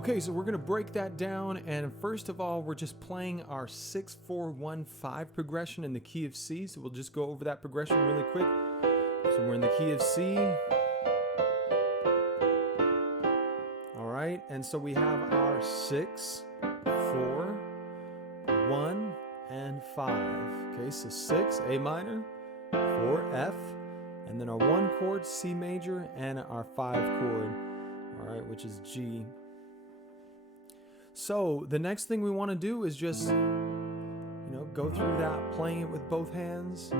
Okay, so we're going to break that down, and first of all, we're just playing our 6-4-1-5 progression in the key of C, so we'll just go over that progression really quick. So we're in the key of C. Alright, and so we have our 6, 4, 1, and 5. Okay, so 6, A minor, 4, F, and then our 1 chord, C major, and our 5 chord, alright, which is G. So the next thing we want to do is just, go through that, playing it with both hands.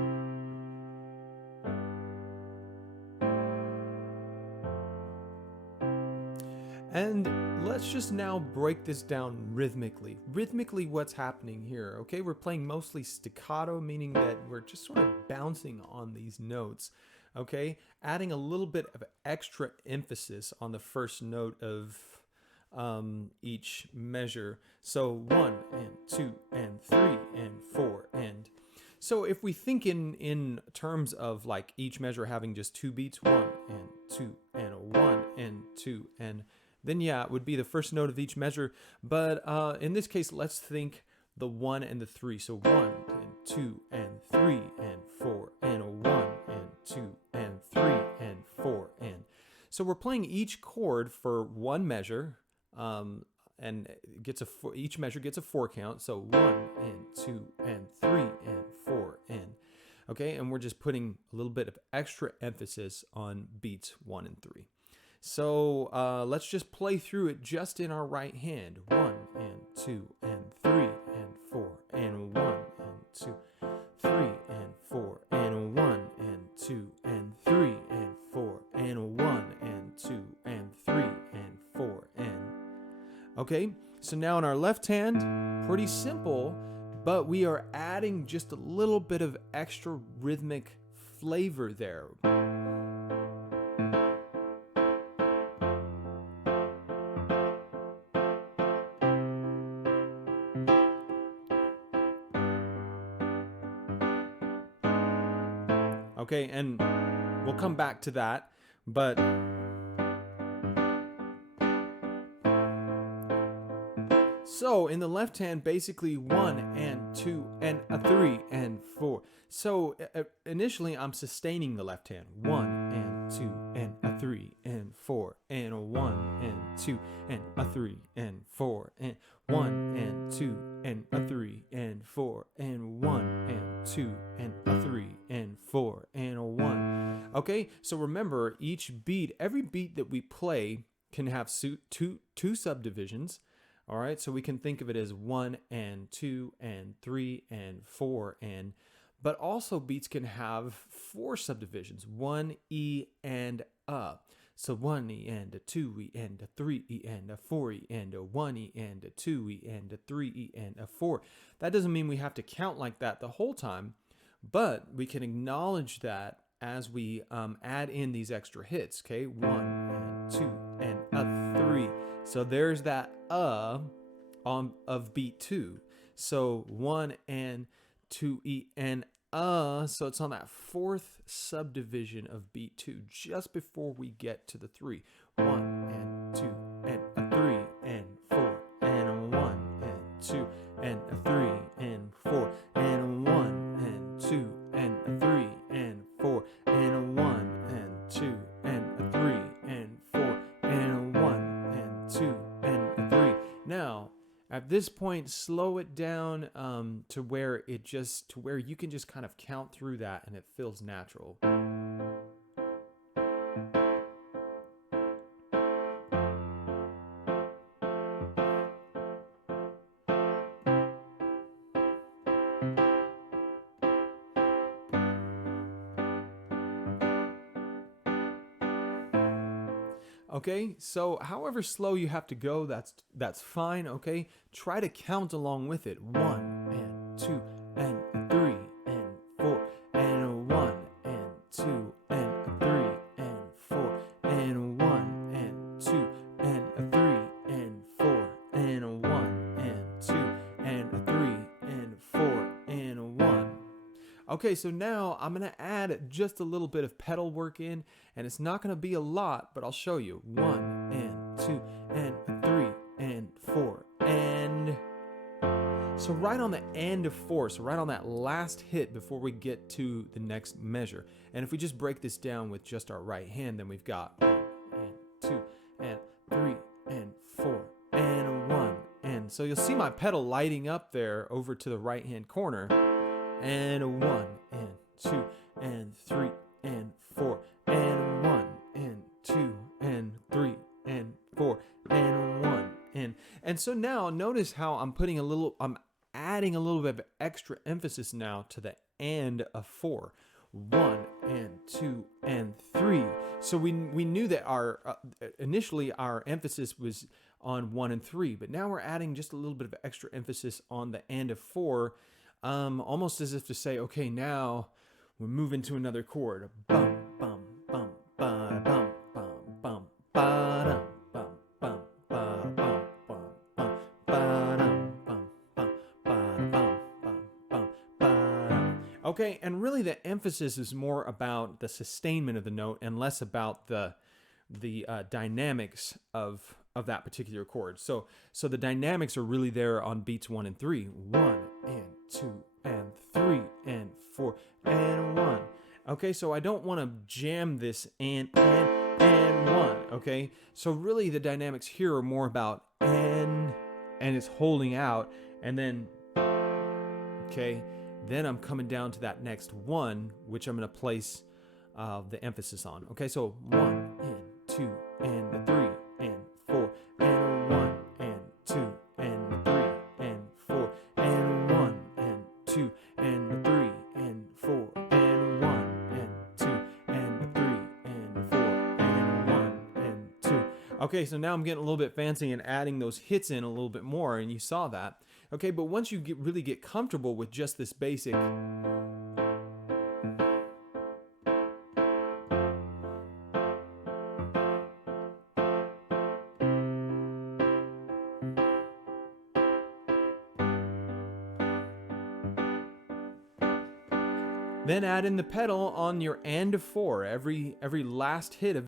And let's just now break this down rhythmically. Rhythmically, what's happening here? Okay, we're playing mostly staccato, meaning that we're just sort of bouncing on these notes. Okay, adding a little bit of extra emphasis on the first note of each measure. So 1 and 2 and 3 and 4 and so if we think in terms of like each measure having just 2 beats, 1 and 2 and a 1 and 2, and then yeah, it would be the first note of each measure. But in this case, let's think the 1 and the 3. So 1 and 2 and 3 and 4 and a 1 and 2 and 3 and 4 and so we're playing each chord for one measure. And each measure gets a 4 count. So 1 and 2 and 3 and 4 and okay, and we're just putting a little bit of extra emphasis on beats 1 and 3. So let's just play through it just in our right hand. 1 and 2 and 3 and 4 and 1 and 2, 3 and 4 and 1 and 2 and 3 and 4 and 1 and 2 and 3 and 4 and okay, so now in our left hand, pretty simple, but we are adding just a little bit of extra rhythmic flavor there. Okay, and we'll come back to that, but so in the left hand, basically 1 and 2 and a 3 and 4. So initially I'm sustaining the left hand. 1 and 2 and a 3 and 4 and a 1 and 2 and a 3 and 4 and 1 and 2 and a 3 and 4 and 1 and 2 and a 3 and 4 and a 1. Okay, so remember every beat that we play can have two subdivisions. All right, so we can think of it as 1 and 2 and 3 and 4 and, but also beats can have 4 subdivisions, 1 E and a. So 1 E and a 2 E and a 3 E and a 4 E and a 1 E and a 2 E and a 3 E and a 4. That doesn't mean we have to count like that the whole time, but we can acknowledge that as we add in these extra hits, okay? 1 and 2 and a 3. So there's that of beat 2. So 1 and 2 E and so it's on that 4th subdivision of beat 2, just before we get to the 3. 1 and 2 and a 3 and 4 and a 1 and 2 and a 3 and 4 and a 1 and 2 and a 3 and 4 and a 1 and 2 and a 3 and 4 and a 1 and 2 and a 3. Now, at this point, slow it down to where you can just kind of count through that and it feels natural. Okay, so however slow you have to go, that's fine, okay? Try to count along with it. 1 and 2 and 3 and 4 and a 1 and 2 and a 3 and 4 and a 1 and 2 and a 3 and 4 and a 1 and 2 and a 3 and 4 and a 1. Okay, so now I'm going to add just a little bit of pedal work in, and it's not going to be a lot, but I'll show you. 1 and 2 and a 3 4, and so right on the end of 4, so right on that last hit before we get to the next measure. And if we just break this down with just our right hand, then we've got 1 and 2 and 3 and 4 and 1. And so you'll see my pedal lighting up there over to the right hand corner. And 1 and 2 and 3 and 4 and 1 and 2 and 3 and 4 and 1 and so now notice how I'm adding a little bit of extra emphasis now to the and of 4. 1 and 2 and 3. So we knew that our initially our emphasis was on 1 and 3, but now we're adding just a little bit of extra emphasis on the and of 4, almost as if to say, okay, now we're moving to another chord. Bum bum bum ba bum bum bum ba dum bum bum ba bum bum bum ba dum bum bum ba bum bum bum ba dum. Okay, and really the emphasis is more about the sustainment of the note and less about the dynamics of that particular chord. So the dynamics are really there on beats 1 and 3. 1 and 2 and 3 and 4 and 1. Okay, so I don't want to jam this and 1. Okay, so really the dynamics here are more about and it's holding out, and then okay, then I'm coming down to that next 1, which I'm going to place the emphasis on. Okay, so 1 and 2 and 3 and 4 and 1 and 2 and 3 and 4 and 1 and 2 and 3 and 4 and 1 and 2 and 3 and 4 and 1 and 2. Okay, so now I'm getting a little bit fancy and adding those hits in a little bit more, and you saw that. Okay, but once you really get comfortable with just this basic then add in the pedal on your and of 4. Every last hit of